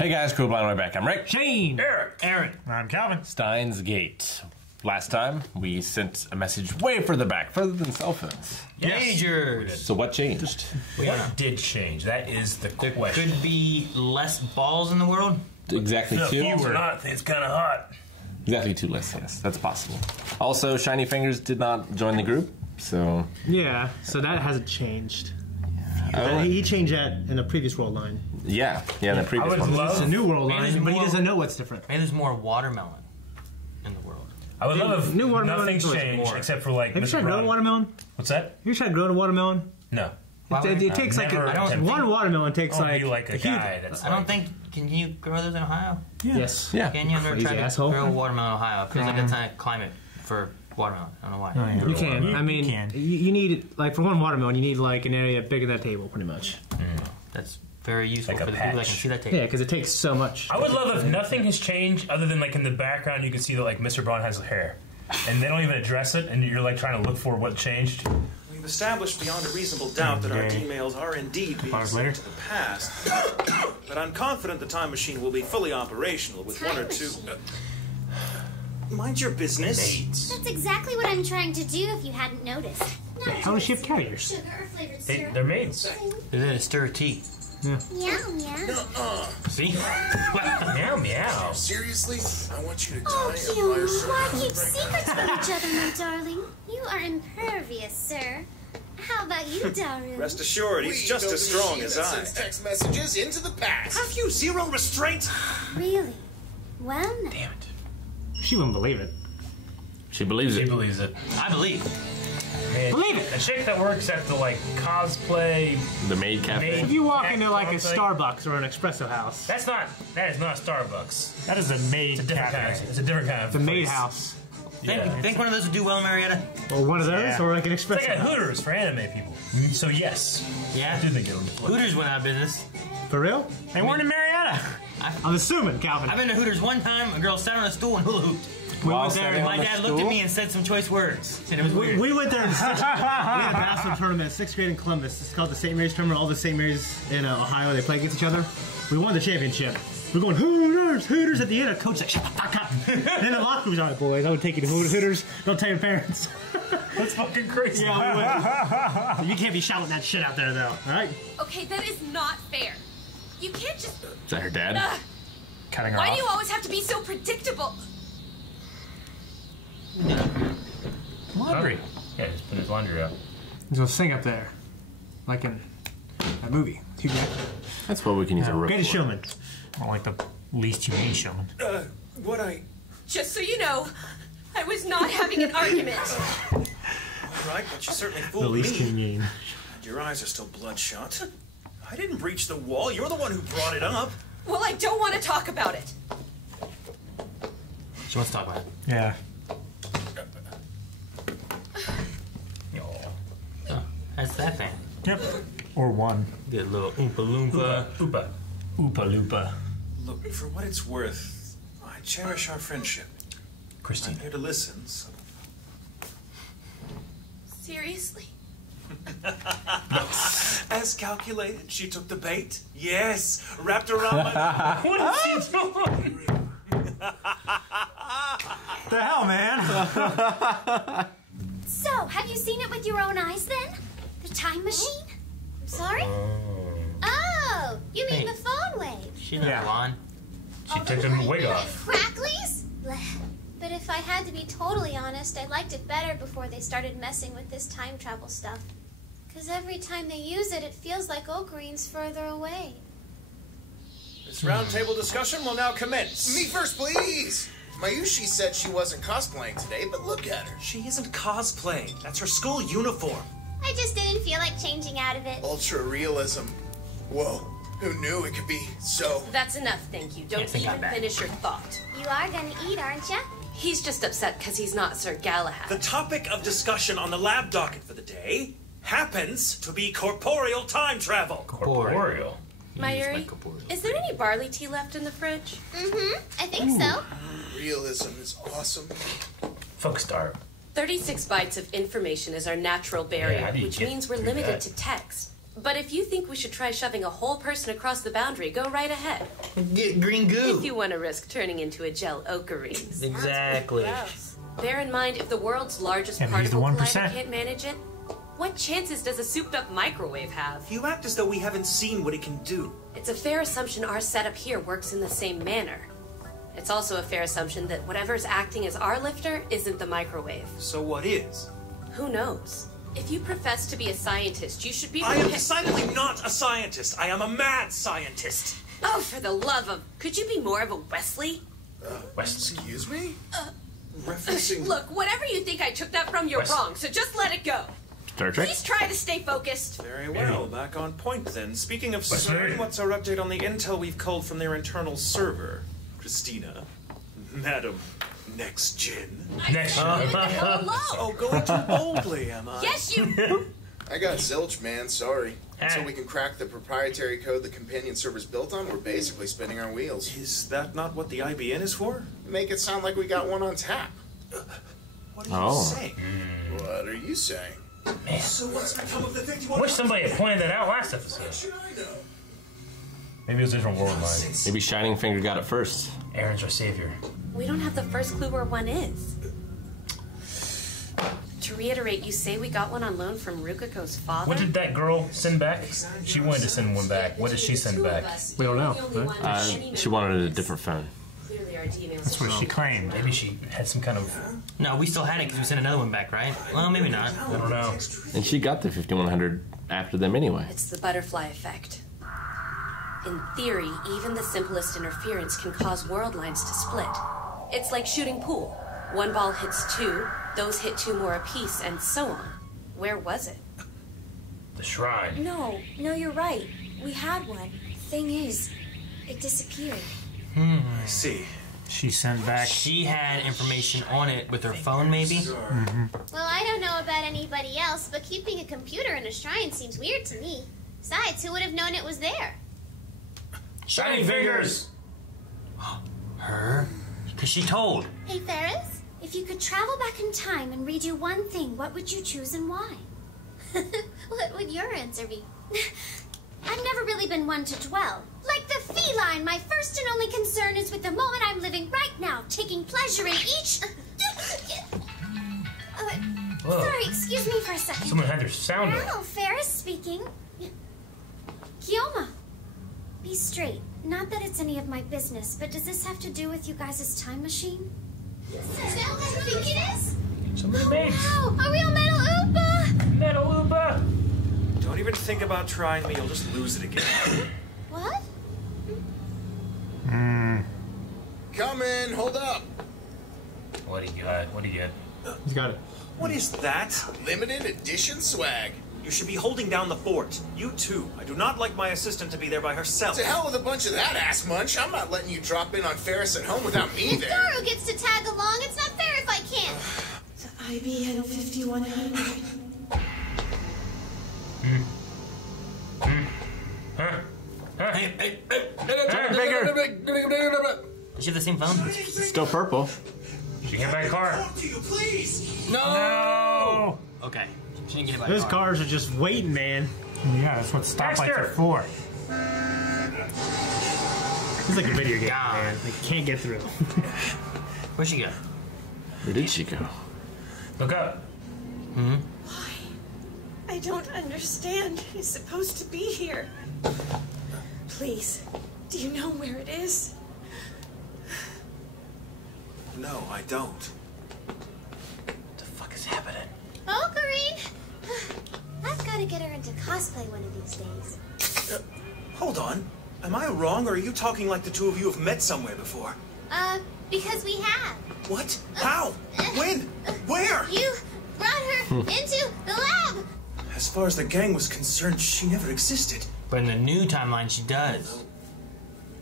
Hey guys, Cool Blind Way Back. I'm Rick. Shane. Eric. Aaron. I'm Calvin. Steins Gate. Last time, we sent a message way further back, further than cell phones. Majors. So what changed? What did change? That is the question. Could be less balls in the world. Exactly two. It's kind of hot. Exactly two less, yes. That's possible. Also, Shiny Fingers did not join the group, so... Yeah, so that hasn't changed. Yeah, He changed that in the previous world line. yeah, in the previous one. It's a new world Maybe line, there's but he more- doesn't know what's different. Maybe there's more watermelon in the world. I would love if New watermelon nothing's is changed more. except for like Have you Mr. tried growing Brown. watermelon? What's that? Have you tried growing a watermelon? No. It takes like never attempted. one watermelon takes I'll like be like a huge. guy that's I don't think. Can you grow those in Ohio? Yes. Yeah. Can you ever Crazy try to asshole. grow watermelon in Ohio? It feels like it's not a climate for watermelon. I don't know why. Oh, yeah. You can. You I mean, can. you need like for one watermelon, you need like an area bigger than that table, pretty much. That's very useful Like a for the people that patch. can see that table. Yeah, because it takes so much. I would love if nothing has changed other than like in the background you can see that like Mr. Braun has hair. And they don't even address it and you're like trying to look for what changed. We've established beyond a reasonable doubt that our emails are indeed being Hours later. sent to the past. But I'm confident the time machine will be fully operational with one or two... mind your business. That's exactly what I'm trying to do if you hadn't noticed. How does she have carriers? Sugar or flavored syrup. They're maids. They're there to stir tea. Meow, meow. See? Meow meow. Seriously? I want you to die Oh, and Peony, fire why keep secrets from each other, my darling? You are impervious, sir. How about you, Daru? Rest assured, he's just as strong as I. Sends text messages into the past. Have you zero restraint? Really? Well, no. Damn it. She wouldn't believe it. She believes She it. believes it. I believe. Man, Believe it. A chick that works at the like cosplay. The maid cafe. If you walk into like a Something. Starbucks or an espresso house, That is not Starbucks. That is a maid It's a different cafe. kind. It's a different kind of the maid place. house, Think one of those would do well in Marietta? or one of those, Yeah. or like an It's espresso like a house. Hooters for anime people. So yes, Yeah. I do think it'll. Hooters went out of business. For real? They weren't in Marietta. I'm assuming, Calvin. I've been to Hooters one time. A girl sat on a stool and hula hooped. We While went there. standing And on My the dad looked at stool? me and said some choice words, and it was weird. we went there. We had a basketball tournament, 6th grade in Columbus. It's called the St. Mary's Tournament. All the St. Mary's in Ohio, they play against each other. We won the championship. We're going Hooters, Hooters. At the end, our coach like, shut the fuck up. Then the locker room's all right, boys. I would take you to Hooters. Don't tell your parents. That's fucking crazy. Yeah, we went. You can't be shouting that shit out there, though. All right? Okay, that is not fair. You can't just... Is that her dad? Cutting her Why off. do you always have to be so predictable? Laundry. Yeah, just put his laundry out. There's a sing up there, like in a movie. Hugh Jackman. That's what we can use a roof Greatest for. Showman. More like the least humane showman. What I... Just so you know, I was not having an argument. Right, but you certainly The fooled least me. humane. Your eyes are still bloodshot. I didn't breach the wall. You're the one who brought it up. Well, I don't want to talk about it. She wants to talk about it. Yeah. Oh, that's that thing. Yep. Or one. Get a little oompa loompa. Oopa. Oopa loopa. Look, for what it's worth, I cherish our friendship. Christine. I'm here to listen, so... Seriously? As calculated, she took the bait. Yes, wrapped around my... What is she doing? The hell, man? So, have you seen it with your own eyes then? The time machine? I'm sorry? Oh, you mean the phone wave? She's not Yeah. blonde. She took the wig off. Cracklies? Bleh. But if I had to be totally honest, I liked it better before they started messing with this time travel stuff. Because every time they use it, it feels like Oak Green's further away. This roundtable discussion will now commence. Me first, please. Mayushi said she wasn't cosplaying today, but look at her. She isn't cosplaying. That's her school uniform. I just didn't feel like changing out of it. Ultra realism. Whoa, who knew it could be so? That's enough, thank you. Don't Yes, I got even that. finish your thought. You are gonna eat, aren't ya? He's just upset because he's not Sir Galahad. The topic of discussion on the lab docket for the day happens to be corporeal time travel. Corporeal. Mayuri, is there any barley tea left in the fridge? Mm-hmm, I think so. Realism is awesome. Folk star. 36 bytes of information is our natural barrier, how do you which get means we're through limited that? to text. But if you think we should try shoving a whole person across the boundary, go right ahead. Get green goo. If you want to risk turning into a gel ocarine. Exactly. Bear in mind, if the world's largest particle collider can't manage it, what chances does a souped-up microwave have? You act as though we haven't seen what it can do. It's a fair assumption our setup here works in the same manner. It's also a fair assumption that whatever's acting as our lifter isn't the microwave. So what is? Who knows? If you profess to be a scientist, you should be... I am decidedly not a scientist. I am a mad scientist. Oh, for the love of... Could you be more of a Wesley? Excuse me? Referencing... Look, whatever you think I took that from, you're wrong, so just let it go. Star Trek? Please try to stay focused. Very well, back on point then. Speaking of CERN, what's our update on the intel we've culled from their internal server? Christina, Madam Next Gen. Next gen. Oh, going too boldly, am I? Yes, you... I got zilch, man. Sorry. Until we can crack the proprietary code the companion server's built on, we're basically spinning our wheels. Is that not what the IBN is for? Make it sound like we got one on tap. What are you saying? What are you saying? Man. So what's become of the 51? I wish somebody had pointed that out last episode. Should I know? Maybe it was a different world line. Maybe Shining Finger got it first. Aaron's our savior. We don't have the first clue where one is. To reiterate, you say we got one on loan from Rukako's father? What did that girl send back? She wanted to send one back. What did she send back? We don't know. Right? She wanted a different phone. That's what she claimed. Maybe she had some kind of... No, we still had it because we sent another one back, right? Well, maybe not. I don't know. And she got the 5100 after them anyway. It's the butterfly effect. In theory, even the simplest interference can cause world lines to split. It's like shooting pool. One ball hits two, those hit two more apiece, and so on. Where was it? The shrine. No, you're right. We had one. Thing is, it disappeared. I see. She sent back. She had information on it with her phone, maybe? Well, I don't know about anybody else, but keeping a computer in a shrine seems weird to me. Besides, who would have known it was there? Shining Fingers! Her? Because she told. Hey, Ferris, if you could travel back in time and redo one thing, what would you choose and why? What would your answer be? I've never really been one to dwell. Like the feline, my first and only concern is with the moment I'm living right now, taking pleasure in each... Sorry, excuse me for a second. Someone had their sound on. Well, Ferris speaking. Kioma, be straight. Not that it's any of my business, but does this have to do with you guys' time machine? Is that what I think it is? Somebody made. Wow, a real metal Oopa! Metal Oopa! Don't even think about trying me, you'll just lose it again. What? Come in, hold up. What do you got? What do you get? He's got it. What is that? Limited edition swag. You should be holding down the fort. You too. I do not like my assistant to be there by herself. To hell with a bunch of that ass munch. I'm not letting you drop in on Ferris at home without me there. Daru gets to tag along. It's not fair if I can't. The IBN 5100. Hey, Bigger. Does she have the same phone? It's still purple. She can't buy a car. Talk to you, please. No! Okay. She didn't get it by Those car. cars are just waiting, man. Yeah, that's what stoplights are Dexter! for. It's like a video game, God. man. They can't get through. Where'd she go? Where did she go? Look up. I don't understand. He's supposed to be here. Please, do you know where it is? No, I don't. What the fuck is happening? Ocarine! I've got to get her into cosplay one of these days. Hold on. Am I wrong, or are you talking like the two of you have met somewhere before? Because we have. What? How? When? Where? You brought her into the lab! As far as the gang was concerned, she never existed. But in the new timeline, she does.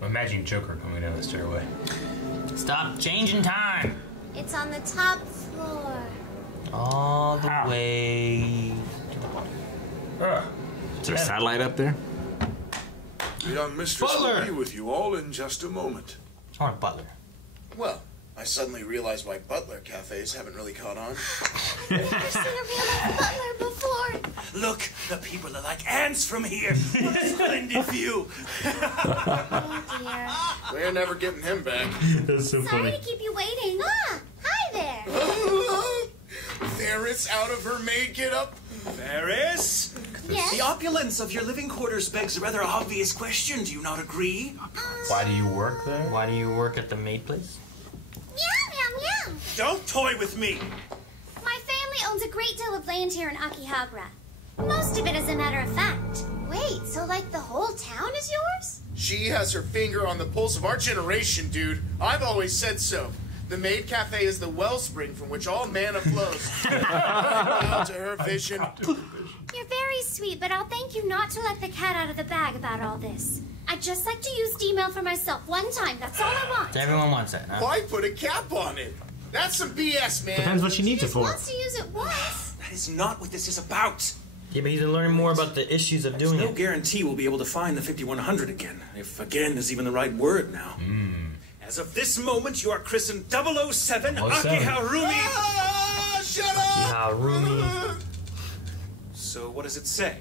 Imagine Joker coming down the stairway. Stop changing time. It's on the top floor. All the way. Is there a satellite up there? The young mistress Butler! will be with you all in just a moment. I want a butler. Well, I suddenly realized why butler cafes haven't really caught on. I've never seen a real-life butler before. Look, the people are like ants from here. What a splendid view. Oh, dear. We're never getting him back. That's so Sorry funny. to keep you waiting. Ah, hi there. Ferris out of her maid get-up. Ferris? Yes? The opulence of your living quarters begs a rather obvious question. Do you not agree? Why do you work there? Why do you work at the maid place? Meow, meow, meow. Don't toy with me. My family owns a great deal of land here in Akihabara. Most of it as a matter of fact. Wait, so like the whole town is yours? She has her finger on the pulse of our generation, dude. I've always said so. The Maid Cafe is the wellspring from which all manna flows. Bow to her vision. You're very sweet, but I'll thank you not to let the cat out of the bag about all this. I'd just like to use email for myself one time. That's all I want. Everyone wants that, huh? Why put a cap on it? That's some BS, man. Depends what she needs it Just for. wants to use it once. That is not what this is about. Yeah, but he's learning more about the issues of There's doing no it. guarantee we'll be able to find the 5100 again. If again is even the right word now. As of this moment, you are christened 007 Akiharumi. Ah, shut up! Harumi. So what does it say?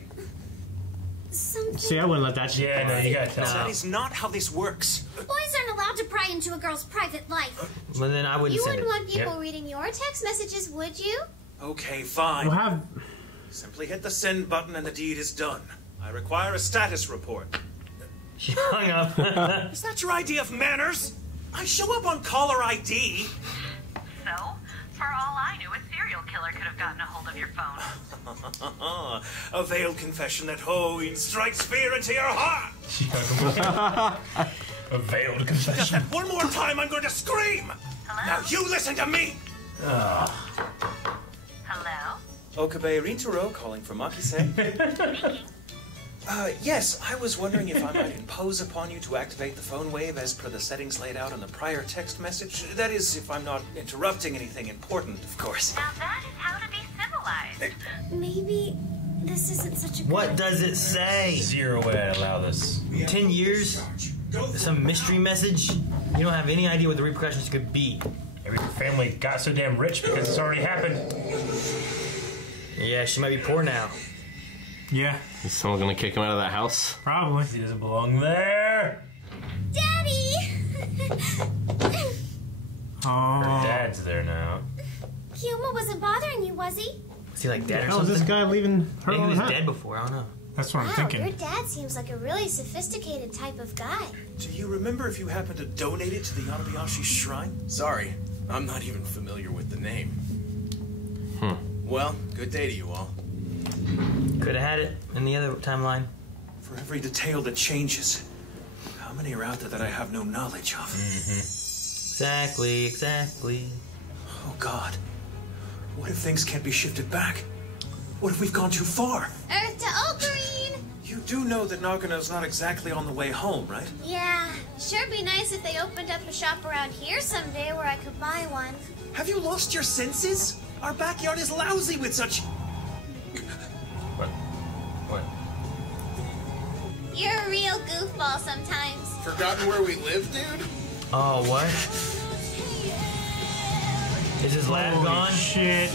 Something. See, I wouldn't let that shit Yeah, go. no, you gotta tell. That is not how this works. Boys aren't allowed to pry into a girl's private life. Well, then I wouldn't You send wouldn't it. want people reading your text messages, would you? Okay, fine. We'll have... Simply hit the send button and the deed is done. I require a status report. She hung up. Is that your idea of manners? I show up on caller ID. So, for all I knew, a serial killer could have gotten a hold of your phone. A veiled confession that strikes fear into your heart. A veiled confession. Just that one more time, I'm going to scream. Hello? Now you listen to me. Hello? Okabe Rintaro calling from Makise. Yes, I was wondering if I might impose upon you to activate the phone wave as per the settings laid out in the prior text message. That is, if I'm not interrupting anything important, of course. Now that is how to be civilized. Maybe this isn't such a good What does it say? Zero way I allow this. 10 years? Some mystery message? You don't have any idea what the repercussions could be. Maybe your family got so damn rich because it's already happened. Yeah, she might be poor now. Yeah, Is someone gonna kick him out of that house? probably. He doesn't belong there. Daddy! Oh. Her dad's there now. Hyuma wasn't bothering you, was he? Was he like dead or How is something? this guy leaving her Maybe he on was the dead before, I don't know. That's what I'm Wow, thinking. your dad seems like a really sophisticated type of guy. Do you remember if you happened to donate it to the Yanabayashi Shrine? Sorry, I'm not even familiar with the name. Well, good day to you all. Could have had it in the other timeline. For every detail that changes, how many are out there that I have no knowledge of? Exactly. Oh, God. What if things can't be shifted back? What if we've gone too far? Earth to Ocarine! You do know that Nagano's not exactly on the way home, right? Yeah, sure be nice if they opened up a shop around here someday where I could buy one. Have you lost your senses? Our backyard is lousy with such... What? You're a real goofball sometimes. Forgotten where we live, dude? Oh, what? Is his lad Holy gone? shit.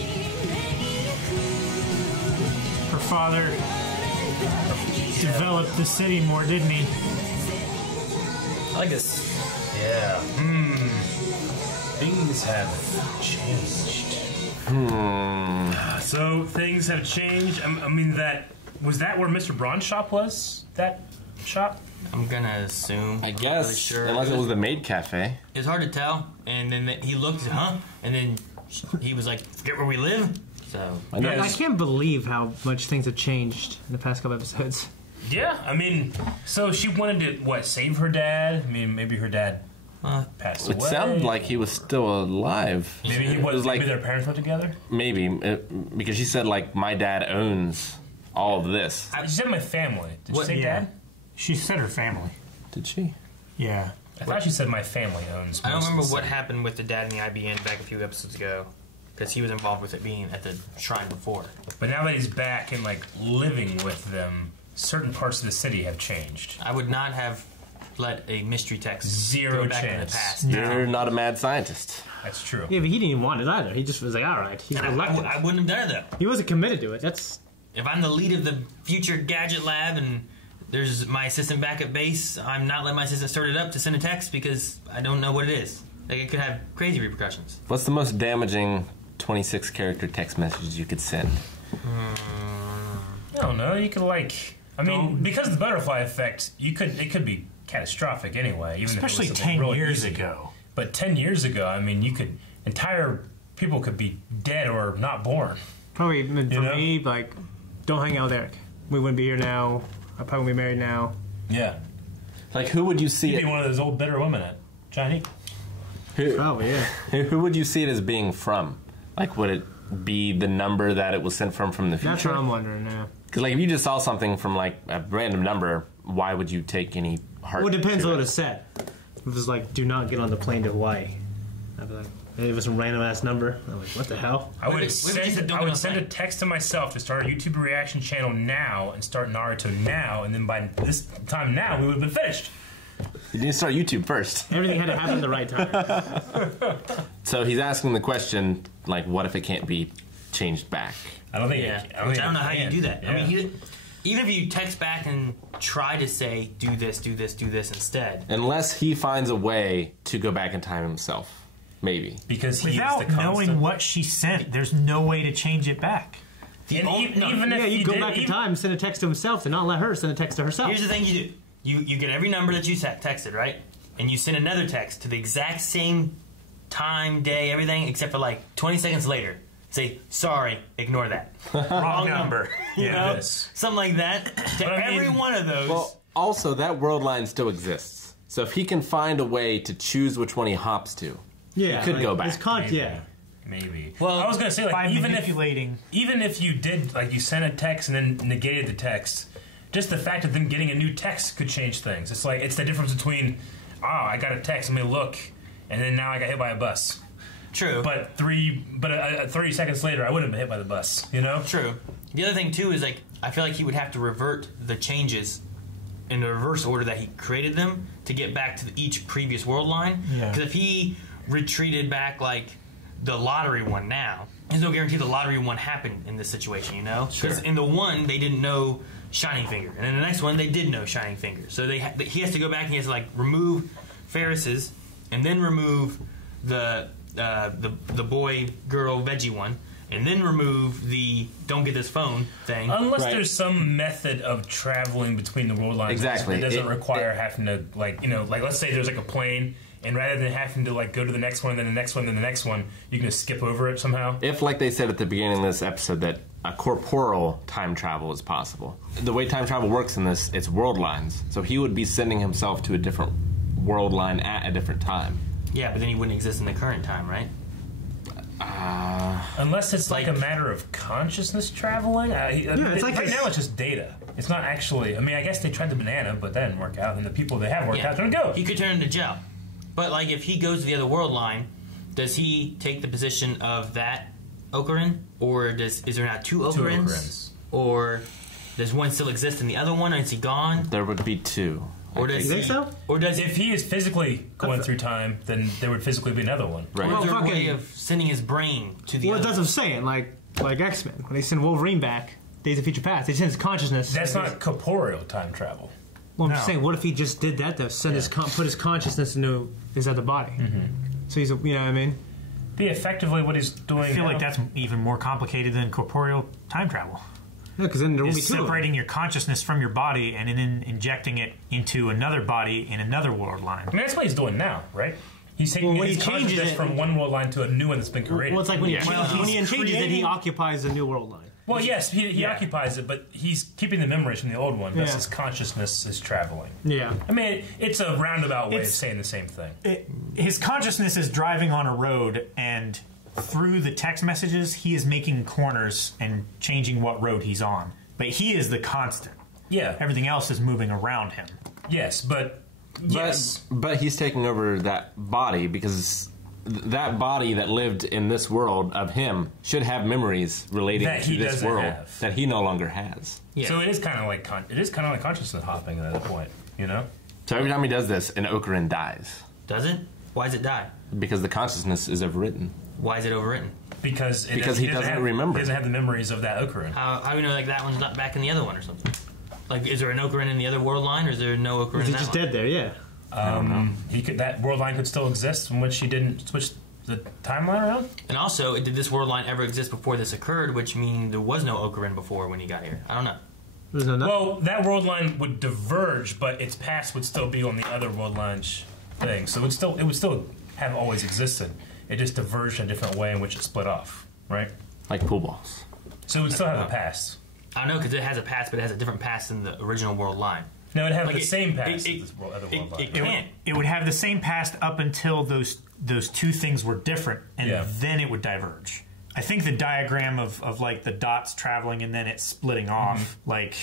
Her father developed the city more, didn't he? I like this. Yeah. Things have changed. So things have changed. I mean, was that where Mr. Braun's shop was? That shop? I'm gonna assume. I I'm guess, not really sure. unless it was the maid cafe. It's hard to tell. And then he looked, and then he was like, "Forget where we live." So I can't believe how much things have changed in the past couple episodes. Yeah, I mean, so she wanted to, save her dad? I mean, maybe her dad passed away. It sounded like he was still alive. Maybe he was, maybe their parents were together? Maybe, because she said, my dad owns all of this. She said my family. Did she say dad? She said her family. Did she? Yeah. I thought she said my family owns. I don't most of remember the what city. happened with the dad and the IBN back a few episodes ago, because he was involved with it being at the shrine before. But now that he's back and living with them, certain parts of the city have changed. I would not have let a mystery text Zero go back in the chance. past. You're not a mad scientist. That's true. Yeah, but he didn't even want it either. He just was like, all right. He's reluctant. I wouldn't have done it though. He wasn't committed to it. That's. If I'm the lead of the future gadget lab and there's my assistant back at base, I'm not letting my assistant start it up to send a text because I don't know what it is. Like, it could have crazy repercussions. What's the most damaging 26-character text message you could send? I don't know. You could because of the butterfly effect, it could be catastrophic anyway. Even Especially if it was 10 really years easy. ago. But 10 years ago, entire people could be dead or not born. Probably for me, like, don't hang out with Eric. We wouldn't be here now. I'd probably be married now. Yeah. Like, who would you see You'd it? be one of those old bitter women at Johnny. Probably, yeah. Who would you see it as being from? Like, would it be the number that it was sent from the future? That's what I'm wondering now. Because, like, if you just saw something from, like, a random number, why would you take any heart? Well, it depends to on it? what it said. If it was like, do not get on the plane to Hawaii, I'd be like, it was some random ass number. I'm like, what the hell? I would send a text to myself to start a YouTube reaction channel now and start Naruto now, and then by this time now, we would have been finished. You need to start YouTube first. Everything had to happen at the right time. So he's asking the question, like, what if it can't be changed back? I don't think. I don't know how you do that. Yeah. I mean, even if you text back and try to say, do this instead. Unless he finds a way to go back in time himself. Maybe. Because he Without is the knowing what she sent, there's no way to change it back. Even if you he go did, back in time and send a text to himself to not let her send a text to herself. Here's the thing you do. You get every number that you texted, right? And you send another text to the exact same time, day, everything, except for like 20 seconds later. Say, sorry, ignore that. Wrong number. You know? Something like that. To every one of those. Well, also, that world line still exists. So if he can find a way to choose which one he hops to, he could go back. Maybe. Well, I was going to say, like, by even manipulating. if you did, like, you sent a text and then negated the text, just the fact of them getting a new text could change things. It's like, it's the difference between, I got a text, let me look, and then now I got hit by a bus. True. But 30 seconds later, I wouldn't have been hit by the bus, you know? True. The other thing, too, is, like, I feel like he would have to revert the changes in the reverse order that he created them to get back to each previous world line. Because if he retreated back, like, the lottery one now, there's no guarantee the lottery one happened in this situation, you know? Because in the one, they didn't know Shining Finger. And in the next one, they did know Shining Finger. So he has to go back and he has to, like, remove Ferris's and then remove the boy-girl veggie one, and then remove the don't get this phone thing. Unless there's some method of traveling between the world lines. Exactly. It doesn't require having to, like, let's say there's like a plane, and rather than having to, like, go to the next one, and then the next one, then the next one, you can just skip over it somehow. If, like they said at the beginning of this episode, that a corporeal time travel is possible. The way time travel works in this, it's world lines. So he would be sending himself to a different world line at a different time. Yeah, but then he wouldn't exist in the current time, right? Unless it's like a matter of consciousness traveling. It's like right now it's just data. It's not actually. I mean, I guess they tried the banana, but that didn't work out. And the people that have worked out don't go. He could turn into gel. But, like, if he goes to the other world line, does he take the position of that Ocarin? Or is there not two Ocarins? Or does one still exist in the other one, or is he gone? There would be two. Or does You think so? Or does If he is physically going through time, then there would physically be another one. Right. Or is there a fucking- way of sending his brain to the Well, other? that's what I'm saying. Like X-Men, when they send Wolverine back, Days of Future Past, they send his consciousness. That's not corporeal time travel. Well, I'm just saying, what if he just did that, though? Send put his consciousness into his other body. So he's, you know what I mean? Be effectively what he's doing. I feel like now. that's even more complicated than corporeal time travel. Yeah, because then there will be It's two of them. separating your consciousness from your body and then injecting it into another body in another world line. I mean, that's what he's doing now, right? He's taking when his he changes consciousness it- from one world line to a new one that's been created. Well, it's like when he he's changes it, he occupies a new world line. Well, yes, he occupies it, but he's keeping the memories from the old one. Thus, Yeah. his consciousness is traveling. Yeah. I mean, it's a roundabout way of saying the same thing. His consciousness is driving on a road, and through the text messages, he is making corners and changing what road he's on. But he is the constant. Yeah. Everything else is moving around him. Yes, but yes. But he's taking over that body because that body that lived in this world of him should have memories relating That to he this doesn't world have. that he no longer has. So it is kind of like consciousness hopping at that point, you know? So every time he does this, an Ocarin dies. Does it? Why does it die? Because the consciousness is overwritten. Why is it overwritten? Because he doesn't remember. He doesn't have the memories of that Ocarin. How do you know like that one's not back in the other one or something? Like, is there an Ocarin in the other world line, or is there no Ocarin in that He's just line? dead there, yeah. That world line could still exist in which he didn't switch the timeline around. And also, did this world line ever exist before this occurred, which means there was no Ocarin before when he got here? I don't know. Well, that world line would diverge, but its past would still be on the other world line thing. So it would still have always existed. It just diverged in a different way in which it split off, right? Like pool balls. So it would still have a past. I don't know, because it has a past, but it has a different past than the original world line. No, it has Like the same past as this other world line. It can't. It would have the same past up until those two things were different, and then it would diverge. I think the diagram of like the dots traveling and then it splitting off like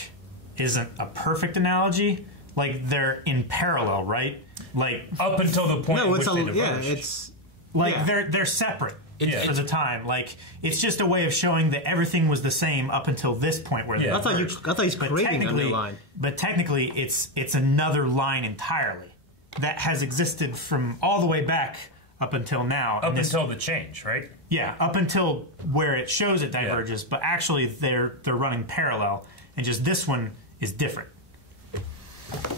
isn't a perfect analogy. Like they're in parallel, right? Like up until the point in which they diverged. Yeah, it's like they're separate for the time. Like it's just a way of showing that everything was the same up until this point where they I thought he's creating a new line. But technically, it's another line entirely that has existed from all the way back up until now. Up until the change, right? Yeah, up until where it shows it diverges, but actually they're running parallel, and just this one is different,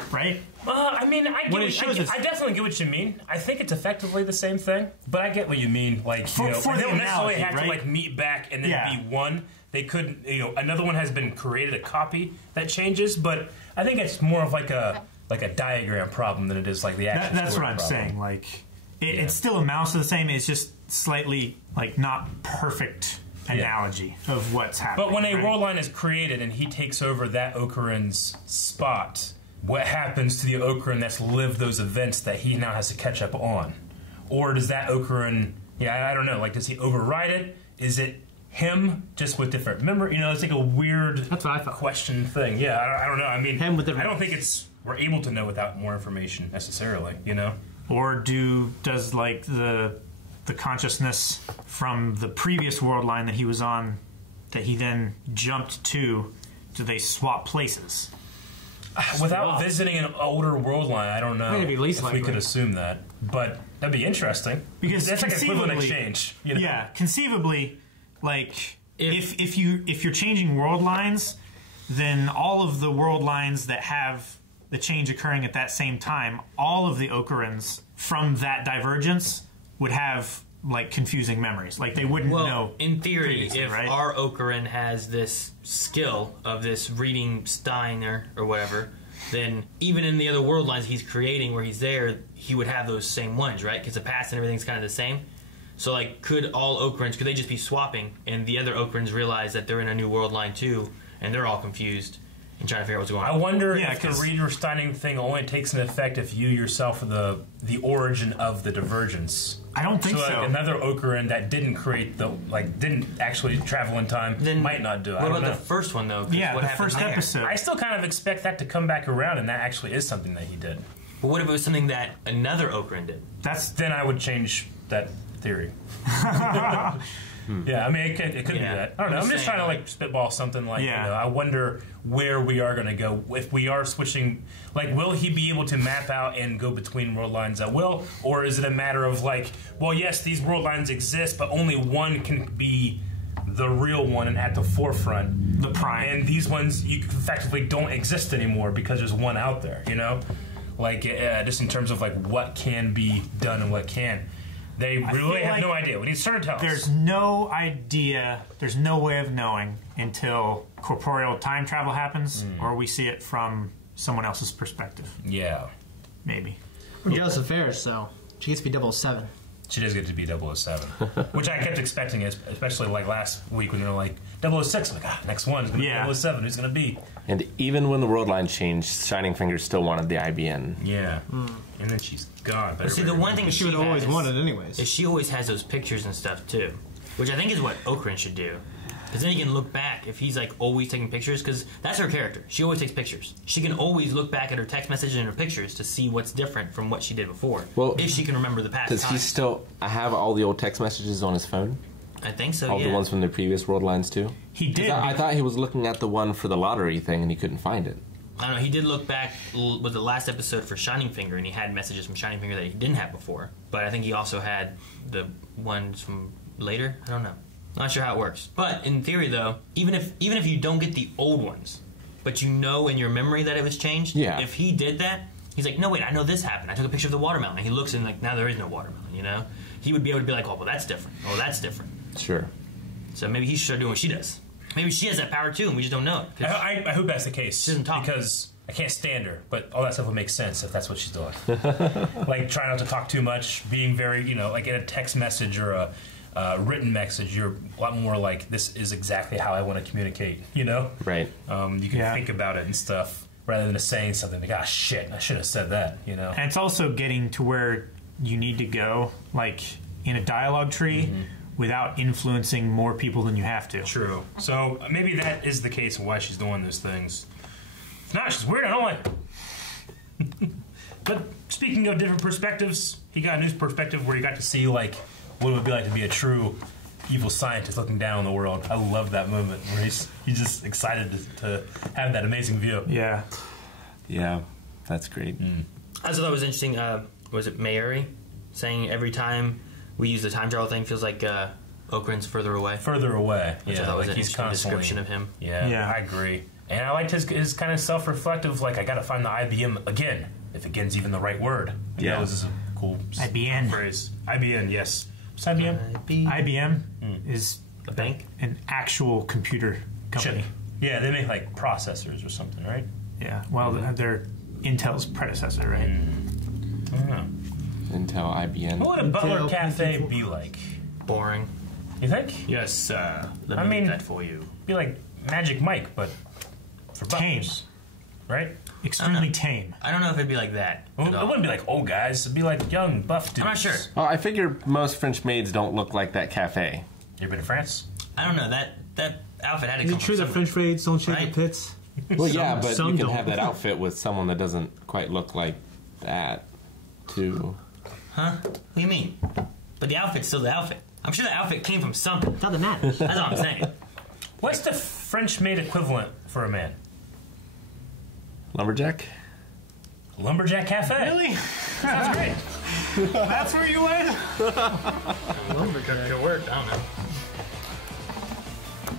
right? I mean, I definitely get what you mean. I think it's effectively the same thing, but I get what you mean. Like, for they don't necessarily analogy, have right? to like meet back and then be one. They could, another one has been created, a copy that changes. But I think it's more of like a diagram problem than it is like the actual. That's what I'm saying. Like, it's still amounts to the same. It's just slightly like not perfect analogy of what's happening. But when a world line is created and he takes over that Ocarin's spot, what happens to the Ocarin that's lived those events that he now has to catch up on? Or does that Ocarin, I don't know, like does he override it? Is it him just with different memory? It's like a weird question thing. Yeah, I don't know. I mean, I don't think we're able to know without more information necessarily, Or does like the consciousness from the previous world line that he was on, that he then jumped to, do they swap places? Without visiting an older world line, I don't know if we could assume that. But that'd be interesting. Because that's like equivalent exchange. Yeah, conceivably, like if you're changing world lines, then all of the world lines that have the change occurring at that same time, all of the Ocarins from that divergence would have like confusing memories. Like they wouldn't know. In theory, if right? our Ocarin has this skill of this reading Stein or whatever, then even in the other world lines he's creating where he's there, he would have those same ones, right? Because the past and everything's kind of the same. So like, could all Ocarins, could they just be swapping and the other Ocarins realize that they're in a new world line too, and they're all confused and trying to figure out what's going on? I wonder if the reader Steining thing only takes an effect if you yourself are the origin of the divergence. I don't think so. Like another Ocarin that didn't create didn't actually travel in time might not do it. What about the first one though? Yeah, the first episode. I still kind of expect that to come back around, and that actually is something that he did. But what if it was something that another Ocarin did? Then I would change that theory. Yeah, I mean, it could be that. I don't know. I'm just trying to like spitball something like, I wonder where we are going to go if we are switching. Like, will he be able to map out and go between world lines at will? Or is it a matter of like, well, yes, these world lines exist, but only one can be the real one and at the forefront. The prime. And these ones, you effectively don't exist anymore because there's one out there, Like, just in terms of like what can be done and what can't. They really have no idea. We need to start to tell us. There's no idea, there's no way of knowing until corporeal time travel happens or we see it from someone else's perspective. Yeah. Maybe. We're jealous of Ferris, so she gets to be 007. She does get to be 007. Which I kept expecting, especially like last week when they were like, 006. I'm like, next one is going to be 007. Who's going to be? And even when the world line changed, Shining Fingers still wanted the IBN. Yeah. And then she's gone. But see, the one thing she would have always wanted anyways. Is she always has those pictures and stuff too. Which I think is what Ocarin should do. Because then he can look back if he's like always taking pictures, because that's her character. She always takes pictures. She can always look back at her text messages and her pictures to see what's different from what she did before. Well, if she can remember the past. Does he still have all the old text messages on his phone? I think so. All the ones from the previous world lines too. He did. I thought he was looking at the one for the lottery thing and he couldn't find it. I don't know. He did look back with the last episode for Shining Finger, and he had messages from Shining Finger that he didn't have before. But I think he also had the ones from later. I don't know. Not sure how it works. But in theory, though, even if you don't get the old ones, but you know in your memory that it was changed, if he did that, he's like, no, wait, I know this happened. I took a picture of the watermelon. And he looks and like, now there is no watermelon, you know? He would be able to be like, oh, well, that's different. Oh, that's different. Sure. So maybe he should start doing what she does. Maybe she has that power too, and we just don't know it. I hope that's the case. She doesn't talk. Because I can't stand her, but all that stuff would make sense if that's what she's doing. Like, trying not to talk too much, being very, you know, like in a text message or a written message, you're a lot more like, this is exactly how I want to communicate, you know? Right. You can think about it and stuff, rather than just saying something like, ah, shit, I should have said that, you know? And it's also getting to where you need to go, like, in a dialogue tree, without influencing more people than you have to. True. So maybe that is the case of why she's doing those things. If not, she's weird, I don't like it. But speaking of different perspectives, he got a new perspective where he got to see, like, what it would be like to be a true evil scientist looking down on the world. I love that moment where he's just excited to have that amazing view. Yeah. Yeah, that's great. I also thought it was interesting, was it Mayuri saying every time we use the time travel thing feels like Okrin's further away? Further away. Which I thought was an interesting description of him. Yeah, I agree. And I liked his kind of self-reflective, like, I gotta find the IBM again, if again's even the right word. Yeah. That was a cool IBM phrase. IBM, yes. What's IBM? IBM is a bank? An actual computer company. Chip. Yeah, they make, like, processors or something, right? Yeah, well, they're Intel's predecessor, right? I don't know. Intel, IBM. What would a Butler Cafe be like? Boring. You think? Yes, let me get that for you. Be like Magic Mike, but for tame, right? Extremely tame. I don't know if it'd be like that. It wouldn't be like old guys. It'd be like young, buff dudes. I'm not sure. Oh, I figure most French maids don't look like that cafe. You ever been to France? I don't know. That outfit had to Is come it true from that French maids don't shave right? the pits? Well, yeah, but some you can don't. have that outfit with someone that doesn't quite look like that, too. Huh? What do you mean? But the outfit's still the outfit. I'm sure the outfit came from something. It's not the matter. That's all I'm saying. What's the French maid equivalent for a man? Lumberjack? Lumberjack Cafe. Really? Sounds great. That's where you went? Lumberjack could work. I don't know.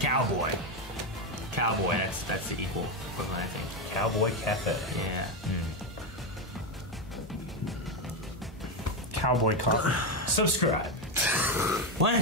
Cowboy. Cowboy. That's the equal equivalent, I think. Cowboy Cafe. Yeah. Cowboy coffee. Subscribe. What?